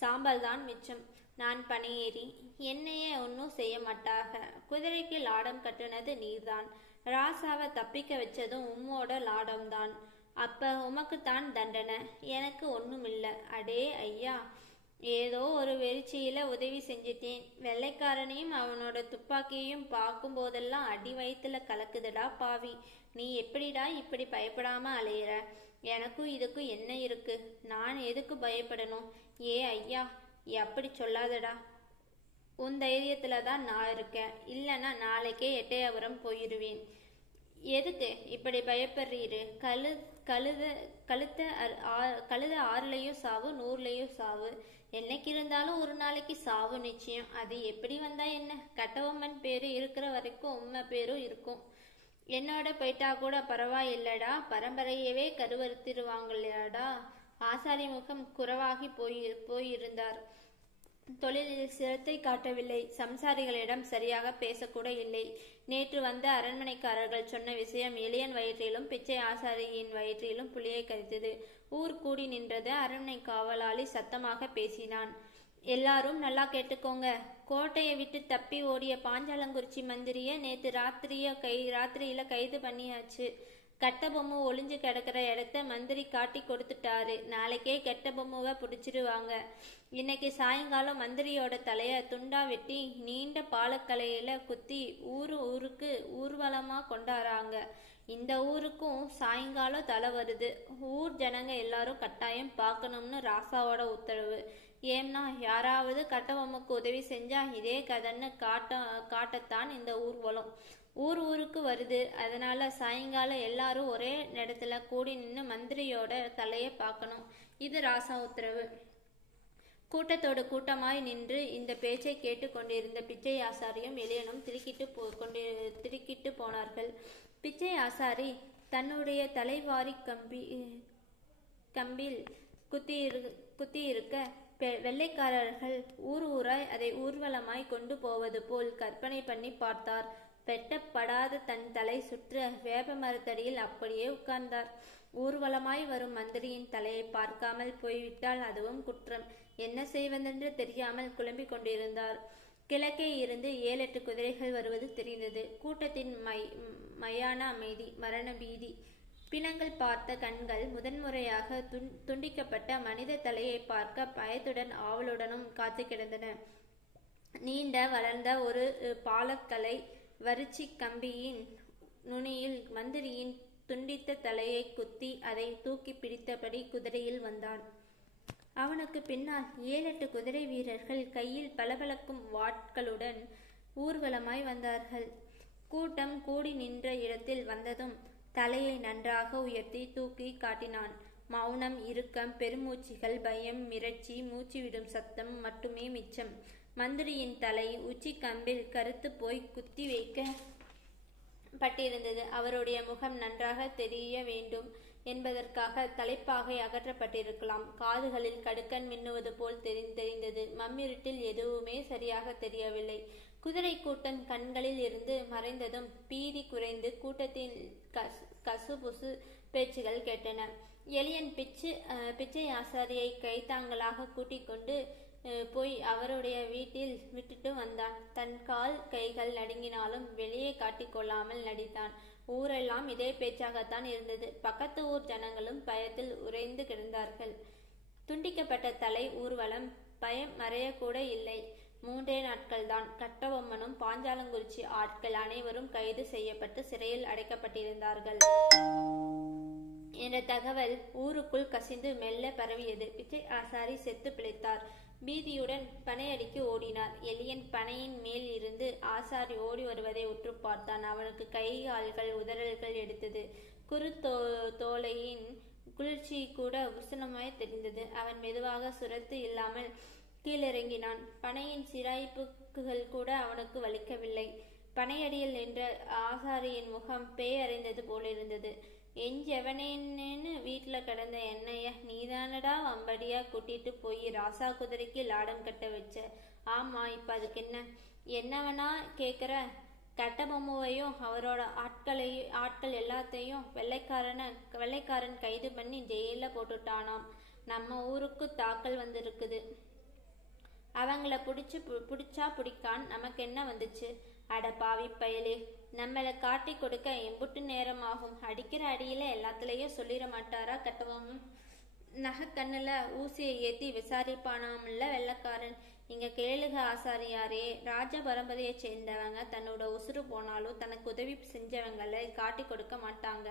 சாம்பல் தான் மிச்சம். நான் பணியேறி என்னையே ஒன்னும் செய்ய மாட்டாக. குதிரைக்கு லாடம் கட்டுனது நீர்தான். ராசாவை தப்பிக்க வச்சதும் உம்மோட லாடம்தான். அப்ப உமக்குத்தான் தண்டனை, எனக்கு ஒண்ணுமில்ல. அடே ஐயா, ஏதோ ஒரு வெறிச்சியில உதவி செஞ்சிட்டேன். வெள்ளைக்காரனையும் அவனோட துப்பாக்கியையும் பார்க்கும் போதெல்லாம் அடி வயிற்றுல கலக்குதுடா பாவி. நீ எப்படிடா இப்படி பயப்படாம அலையிற? எனக்கும் இதுக்கும் என்ன இருக்கு? நான் எதுக்கு பயப்படணும்? ஏ ஐயா, அப்படி சொல்லாதடா. உன் தைரியத்துல தான் நான் இருக்கேன். இல்லைன்னா நாளைக்கே எட்டயபுரம் போயிடுவேன். எதுக்கு இப்படி பயப்படுறீரு? கழுத 6லயும் சாவு, 100லயும் சாவு. என்னைக்கு இருந்தாலும் ஒரு நாளைக்கு சாவு நிச்சயம். அது எப்படி வந்தா என்ன? கட்டபொம்மன் பேரு இருக்கிற வரைக்கும் உண்மை பேரும் இருக்கும். என்னோட போயிட்டா கூட பரவாயில்லடா. பரம்பரையவே கருவறுத்திருவாங்களாடா. ஆசாரி முகம் குறவாகி போயிருந்தார். தொழிலில் சிரத்தை காட்டவில்லை. சம்சாரிகளிடம் சரியாக பேசக்கூட இல்லை. நேற்று வந்த அரண்மனைக்காரர்கள் சொன்ன விஷயம் எளியன் வயிற்றிலும் பிச்சை ஆசாரியின் வயிற்றிலும் புளியை கரித்தது. ஊர் கூடி நின்றது. அரண்மனை காவலாளி சத்தமாக பேசினான். எல்லாரும் நல்லா கேட்டுக்கோங்க. கோட்டையை விட்டு தப்பி ஓடிய பாஞ்சாலங்குறிச்சி மந்திரிய நேற்று ராத்திரியில கைது பண்ணியாச்சு. கட்டபொம்மு ஒளிஞ்சு கிடக்கிற இடத்த மந்திரி காட்டி கொடுத்துட்டாரு. நாளைக்கே கெட்டபொம்முவை பிடிச்சிருவாங்க. இன்னைக்கு சாயங்காலம் மந்திரியோட தலைய துண்டா வெட்டி நீண்ட பாலக்கலையில குத்தி ஊருக்கு ஊர்வலமா கொண்டாடுறாங்க. இந்த ஊருக்கும் சாயங்காலம் தலை வருது. ஊர் ஜனங்க எல்லாரும் கட்டாயம் பார்க்கணும்னு ராசாவோட உத்தரவு. ஏம்னா யாராவது கட்டபொம்முக்கு உதவி செஞ்சா இதே கதைன்னு காட்டத்தான் இந்த ஊர்வலம். ஊருக்கு வருது. அதனால சாயங்காலம் எல்லாரும் ஒரே இடத்துல கூடி நின்று மந்திரியோட தலையை பார்க்கணும். இது ராசா உத்தரவு. கூட்டத்தோடு கூட்டமாய் நின்று இந்த பேச்சை கேட்டு கொண்டிருந்த பிச்சை ஆசாரியும் எளியனும் திடுக்கிட்டு போனார்கள். பிச்சை ஆசாரி தன்னுடைய தலைவாரி கம்பில் குத்தியிருக்க வெள்ளைக்காரர்கள் ஊராய் அதை ஊர்வலமாய் கொண்டு போவது போல் கற்பனை பண்ணி பார்த்தார். வெட்டப்படாத தன் தலை சுற்ற வேப்ப மரத்தடியில் அப்படியே உட்கார்ந்தார். ஊர்வலமாய் வரும் மந்திரியின் தலையை பார்க்காமல் போய்விட்டால் அதுவும் குற்றம். என்ன செய்வதென்று தெரியாமல் குழம்பிக் கொண்டிருந்தார். கிழக்கே இருந்து 7-8 குதிரைகள் வருவது தெரிந்தது. கூட்டத்தின் மயான அமைதி, மரண பீதி. பிணங்கள் பார்த்த கண்கள் முதன்முறையாக துண்டிக்கப்பட்ட மனித தலையை பார்க்க பயத்துடன் ஆவலுடனும் காத்து கிடந்தன. நீண்ட வளர்ந்த ஒரு பாலக்கலை வரிச்சி கம்பியின் நுனியில் மந்திரியின் துண்டித்த தலையை குத்தி அதை தூக்கி பிடித்தபடி குதிரையில் வந்தான். அவனுக்கு பின்னால் 7-8 குதிரை வீரர்கள் கையில் பளபளக்கும் வாட்களுடன் ஊர்வலமாய் வந்தார்கள். கூட்டம் கூடி நின்ற இடத்தில் வந்ததும் தலையை நன்றாக உயர்த்தி தூக்கி காட்டினான். மௌனம், இறுக்கம், பெருமூச்சிகள், பயம், மிரட்சி, மூச்சு விடும் சத்தம் மட்டுமே மிச்சம். மந்திரியின் தலை உச்சி கம்பில் கருத்து போய் குத்தி வைக்கப்பட்டிருந்தது. அவருடைய முகம் நன்றாக தெரிய வேண்டும் என்பதற்காக தலைப்பாகை அகற்றப்பட்டிருக்கலாம். காதுகளில் கடுக்கன் மின்னுவது போல் தெரிந்தது. மம்மிருட்டில் எதுவுமே சரியாக தெரியவில்லை. குதிரை கூட்டம் கண்களில் இருந்து மறைந்ததும் பீதி குறைந்து கூட்டத்தின் கசுபுசு பேச்சுகள் கேட்டன. எளியன் பிச்சை ஆசாரியை கைத்தாங்களாக கூட்டிக் கொண்டு போய் அவருடைய வீட்டில் விட்டுட்டு வந்தான். தன் கால் கைகள் நடுங்கினாலும் வெளியே காட்டிக்கொள்ளாமல் நடித்தான். ஊரெல்லாம் இதே பேச்சாகத்தான் இருந்தது. பக்கத்து ஊர் ஜனங்களும் பயத்தில் உறைந்து கிடந்தார்கள். துண்டிக்கப்பட்ட தலை ஊர்வலம் பயம் மறையக்கூட இல்லை. 3 நாட்கள்தான். கட்டபொம்மனும் பாஞ்சாலங்குறிச்சி ஆட்கள் அனைவரும் கைது செய்யப்பட்டு சிறையில் அடைக்கப்பட்டிருந்தார்கள் என்ற தகவல் ஊருக்குள் கசிந்து மெல்ல பரவியது. பிச்சை ஆசாரி செத்து பிழைத்தார். பீதியுடன் பனையடிக்கு ஓடினார். எளியன் பனையின் மேல் இருந்து ஆசாரி ஓடி வருவதை உற்று பார்த்தான். அவனுக்கு கை கால்கள் உதறல்கள் எடுத்தது. தோலையின் குளிர்ச்சி கூட உஷ்ணமாய் தெரிந்தது. அவன் மெதுவாக சுரத்து இல்லாமல் கீழிறங்கினான். பனையின் சிராய்ப்புகள் கூட அவனுக்கு வலிக்கவில்லை. பனையடியில் நின்ற ஆசாரியின் முகம் பேய் அறைந்தது போலிருந்தது. எஞ்செவனேன்னு வீட்டில் கிடந்த என்னைய நீதானடா வம்படியா கூட்டிட்டு போய் ராசா குதிரைக்கு லாடம் கட்ட வச்ச. ஆமா, இப்ப அதுக்கு என்னவனா கேட்குற? கட்டபொம்முவையும் அவரோட ஆட்கள் எல்லாத்தையும் வெள்ளைக்காரன் கைது பண்ணி ஜெயிலில் போட்டுட்டானாம். நம்ம ஊருக்கு தாக்கல் வந்திருக்குது. அவங்கள பிடிச்சா பிடிக்கான், நமக்கு என்ன வந்துச்சு? அட பாவி பயலே, நம்மளை காட்டி கொடுக்க எம்புட்டு நேரமாகும். அடிக்கிற அடியில எல்லாத்துலேயும் சொல்லிட மாட்டாரா கட்டபொம்மு? நகைக்கண்ணில் ஊசியை ஏற்றி விசாரிப்பானாம்ல வெள்ளைக்காரன். இங்க கேளுக ஆசாரியாரே, ராஜ பரம்பரையை சேர்ந்தவங்க தன்னோட உசுறு போனாலும் தனக்கு உதவி செஞ்சவங்களை காட்டி கொடுக்க மாட்டாங்க.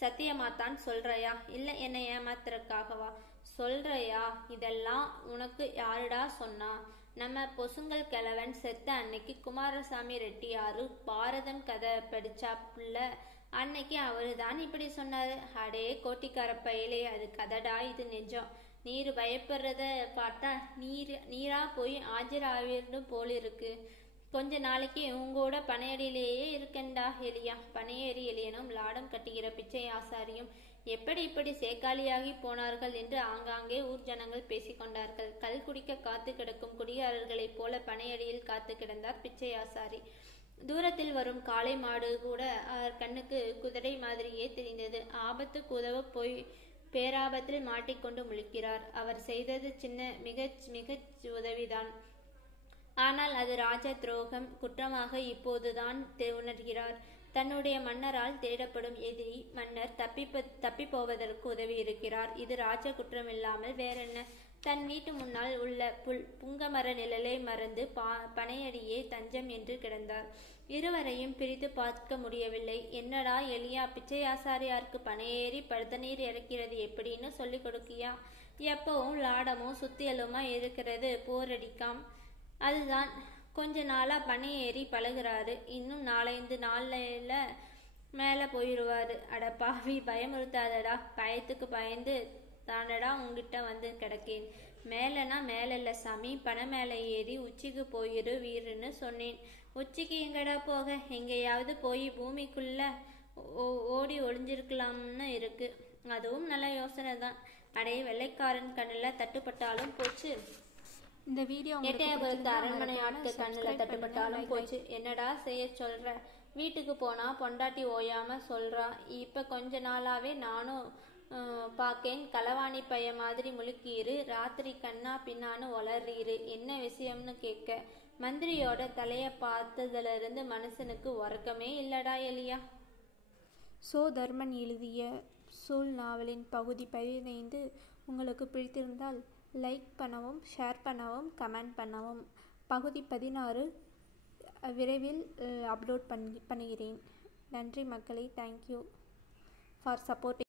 சத்தியமாத்தான் சொல்றையா? இல்லை என்னை ஏமாத்துறதுக்காகவா சொல்றையா? இதெல்லாம் உனக்கு யாருடா சொன்னா? நம்ம பொசுங்கல் கிழவன் செத்த அன்னைக்கு குமாரசாமி ரெட்டியாரு பாரதம் கதை படிச்சாப்புல, அன்னைக்கு அவரு தான் இப்படி சொன்னாரு. அடே கோட்டிக்கார பையலே, அது கதடா, இது நிஜம். நீர் பயப்படுறத பார்த்தா நீரா போய் ஆஜராவிடும் போல் இருக்கு. கொஞ்ச நாளைக்கு உங்களோட பனையடியிலேயே இருக்கண்டா எலியா. பனையேறி எலியனும் லாடம் கட்டுகிற பிச்சை ஆசாரியும் எப்படி இப்படி சேக்காளியாகி போனார்கள் என்று ஆங்காங்கே ஊர் ஜனங்கள் பேசிக்கொண்டார்கள். கல் குடிக்க காத்து கிடக்கும் குடியாளர்களைப் போல பனையடியில் காத்து கிடந்தார் பிச்சை ஆசாரி. தூரத்தில் வரும் காளை மாடு கூட அவர் கண்ணுக்கு குதிரை மாதிரியே தெரிந்தது. ஆபத்துக்கு உதவ போய் பேராபத்தில் மாட்டிக்கொண்டு முழிக்கிறார். அவர் செய்தது மிக உதவிதான். ஆனால் அது ராஜ துரோகம் குற்றமாக இப்போதுதான் உணர்கிறார். தன்னுடைய மன்னரால் தேடப்படும் எதிரி மன்னர் தப்பி போவதற்கு உதவி இருக்கிறார். இது ராஜ குற்றமில்லாமல் வேறென்ன? தன் வீட்டு முன்னால் உள்ள புங்கமர நிழலை மறந்து பனையடியே தஞ்சம் என்று கிடந்தார். இருவரையும் பிரித்து பார்க்க முடியவில்லை. என்னடா எலியா, பிச்சை ஆசாரியாருக்கு பனையேறி படுத்தநீர் இறக்கிறது எப்படின்னு சொல்லி கொடுக்கியா? எப்பவும் லாடமும் சுத்தியலுமா இருக்கிறது போரடிக்காம். அதுதான் கொஞ்ச நாளா பனையேறி பழகுறாரு. இன்னும் 4-5 நாள்ல மேலே போயிடுவாரு. அட பாவி, பயமுறுத்தாதடா. பயத்துக்கு பயந்து தானடா உங்ககிட்ட வந்து கிடக்கேன். மேலனா மேல சாமி, பனை மேலே ஏறி உச்சிக்கு போயிரு வீருன்னு சொன்னேன். உச்சிக்கு எங்கடா போக? எங்கேயாவது போய் பூமிக்குள்ள ஓடி ஒளிஞ்சிருக்கலாம்னு இருக்கு. அதுவும் நல்ல யோசனை தான். அடைய வெள்ளைக்காரன் கண்ணில் தட்டுப்பட்டாலும் போச்சு. இந்த வீடியோ எட்டயபுரத்து அரண்மனை ஆட்கள் கண்ணில் தட்டுப்பட்டாலும் போச்சு. என்னடா செய்ய சொல்ற? வீட்டுக்கு போனா பொண்டாட்டி ஓயாம சொல்றா. இப்ப கொஞ்ச நாளாவே நானும் பாக்கேன். களவாணி பைய மாதிரி முழுக்கீரு, ராத்திரி கண்ணா பின்னான்னு வளர்றீரு. என்ன விஷயம்னு கேட்க, மந்திரியோட தலைய பார்த்ததுல இருந்து மனுஷனுக்கு உறக்கமே இல்லடா எலியா. சோ தர்மன் எழுதிய சோல் நாவலின் பகுதி 15 உங்களுக்கு பிடித்திருந்தால் லைக் பண்ணவும், ஷேர் பண்ணவும், கமெண்ட் பண்ணவும். பகுதி 16 விரைவில் அப்லோட் பண்ணுகிறேன். நன்றி மக்களே. Thank you for support.